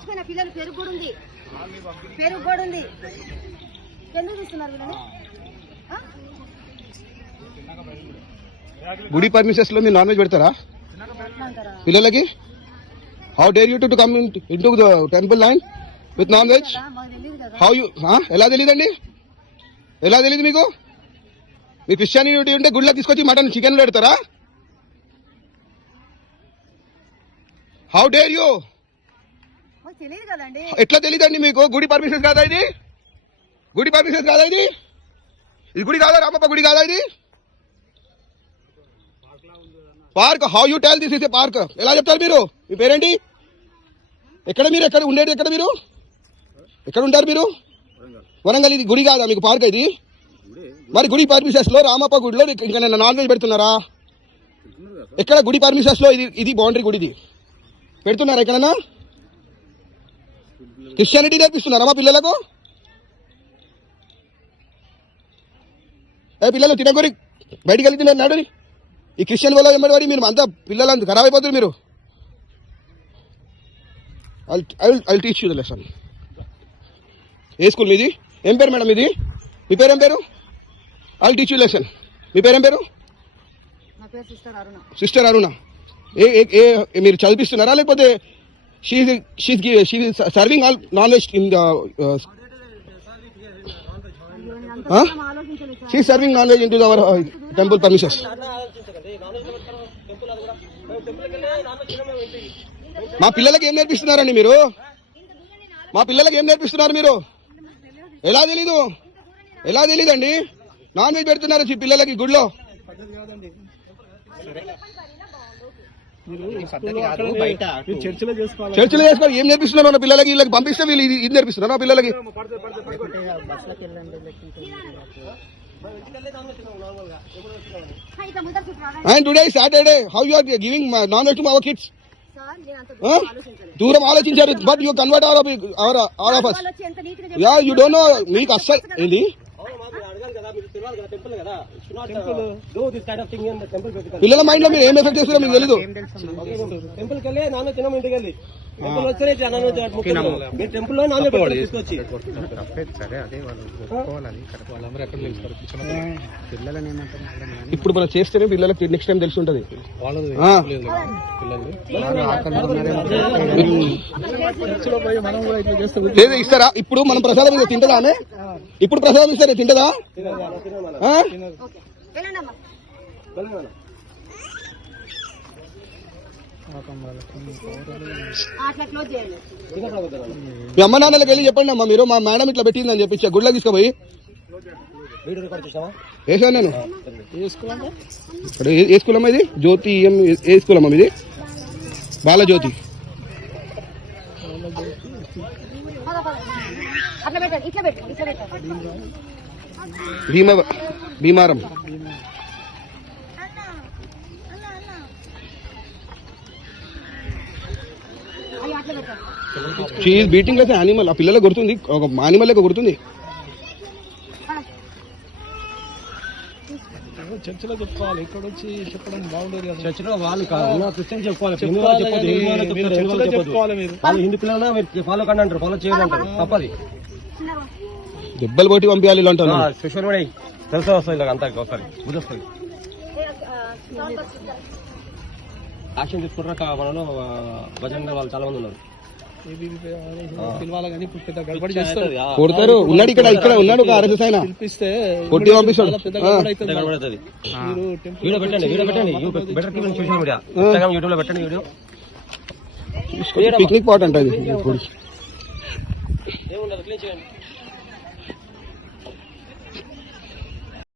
మర్చిపోయిన పిల్లలు పెరుగు కూడా ఉంది. పెరుగు కూడా ఉంది. ఎందుకు వీళ్ళని? ఆ? గుడి పర్మిషన్స్లో మీరు నాన్ వెజ్ పెడతారా పిల్లలకి? How dare you to come in to the temple line with non veg how you ఎలా తెలియదండి ఎలా తెలియదు మీకు? మీ క్రిస్టియానిటీ ఉంటే గుడిలో తీసుకొచ్చి మటన్ చికెన్ పెడతారా? హౌ డేర్ యూ తెలియదు కదండి. ఎట్లా తెలియదండి మీకు? గుడి పర్మిషన్స్ కాదా ఇది? గుడి పర్మిషన్స్ కాదా ఇది? ఇది గుడి కాదా? రామప్ప గుడి కాదా ఇది? Park how you tell this is a park ఎలా చెప్తారు మీరు? మీ పేరేంటి? ఎక్కడ మీరు? ఎక్కడ ఉండేది? ఎక్కడ మీరు? ఎక్కడ ఉంటారు మీరు? వరంగల్ ఇది గుడి కాదా? మీకు పార్క్ ఇది? మరి గుడి పర్మిషన్స్లో రామప్ప గుడిలో ఇంకా నేను నాన్ వెజ్ పెడుతున్నారా? ఎక్కడ గుడి పర్మిషన్స్లో ఇది ఇది బౌండరీ గుడిది? పెడుతున్నారా ఎక్కడన్నా? క్రిస్టియానిటీ నేర్పిస్తున్నారా మా పిల్లలకు? ఏ పిల్లలు తినగొరి బయటికి వెళ్ళి తిన్నారు నాడు ఈ క్రిస్టియన్ వల్ల వెంబడి మీరు అంతా పిల్లలంతా ఖరాబ్ అయిపోతారు మీరు? I teach you the lesson A school మీది? ఏం పేరు మేడం ఇది మీ పేరు ఏం పేరు? ఐ టీచ్ యూ లెసన్ మీ పేరు పేరు సిస్టర్ అరుణ. సిస్టర్ అరుణ. ఏ ఏ- ఏ మీరు చదివిస్తున్నారా లేకపోతే she she serving all non veg in the she serving non veg in to our temple permissions మా పిల్లలకి ఏం నేర్పిస్తున్నారండి మీరు? మా పిల్లలకి ఏం నేర్పిస్తున్నారు మీరు? ఎలా తెలీదు? ఎలా తెలీదండి? నాన్ వెజ్ పెడుతున్నారు పిల్లలకి గుడిలో చర్చలో చేసుకోవాలి. చర్చలు చేసుకోవాలి. ఏం నేర్పిస్తున్నారు మన పిల్లలకి? వీళ్ళకి పంపిస్తే వీళ్ళు ఇది నేర్పిస్తున్నారు మా పిల్లలకి. And today Saturday how you are giving non veg to our kids sir నేను అంత Huh? దూరం ఆలోచించారు but you convert our our all of us yeah you don't know మీకు అస్సలు ఏంది? పిల్లల మైండ్లో మీరు ఏం ఎఫెక్ట్ చేస్తారో మీకు తెలీదు. టెంపుల్ కెళ్ళి నాన్న తినము ఇంటికి వెళ్ళి. టెంపుల్ వచ్చి టెంపుల్లో నాన్న తీసుకొచ్చి? ఇప్పుడు మనం చేస్తేనే పిల్లలకి నెక్స్ట్ టైం తెలిసి ఉంటది. లేదా ఇస్తారా? ఇప్పుడు మనం ప్రసాదం ఇస్తే తింటదా ఇప్పుడు ప్రసాదం ఇస్తారా తింటదా? మీ అమ్మ నాన్నలకు వెళ్ళి చెప్పండి అమ్మా మీరు మా మేడం ఇట్లా పెట్టిందని చెప్పి గుడ్లో తీసుకుపోయి. వేసాను నేను. ఏ- స్కూల్ అమ్మా ఇది? జ్యోతి ఏం స్కూల్ అమ్మా ఇది Balajyothi. Bhima Bhimaram. She beating less animal ఆ పిల్లలకు గుర్తుంది. ఒక యానిమల్ లెక్క గుర్తుంది చర్చలో చెప్పుకోవాలి. ఇక్కడ వచ్చి చెప్పడం బాగుండదు కదా. చర్చిలో వాళ్ళు కాదు. క్రిస్టియన్ చెప్పుకోవాలి. చెప్పుకోవాలి. మీరు. వాళ్ళు హిందూ పిల్లలన్నా మీరు ఫాలో కండి అంటారు. ఫాలో చేయండి అంటారు. తప్పది. దెబ్బలు కొట్టి పంపించాలి ఇలా అంటాను స్పెషల్ కూడా తెలుసా వస్తుంది ఇలా అంతా ఒకసారి ఇస్తారా? యాక్షన్ తీసుకుంటారు మనలో భజన వాళ్ళు చాలా మంది ఉన్నారు. కొడతారు. ఉన్నాడు ఇక్కడ ఇక్కడ ఉన్నాడు ఒక ఆర్ఎస్ఎస్ ఆయన. పిలిపిస్తే కొట్టి పంపిస్తాడు. పెద్ద ఆ. గడబడి అవుతుంది. పెద్ద గడబడి అవుతుంది. మీరు టెంపుల్ వీడియో పెట్టండి వీడియో పెట్టండి. Better keep social media Instagram యూట్యూబ్లో పెట్టండి వీడియో పిక్నిక్ పాట్ అంట ఇది. ఏముండదు క్లీన్ చేయండి.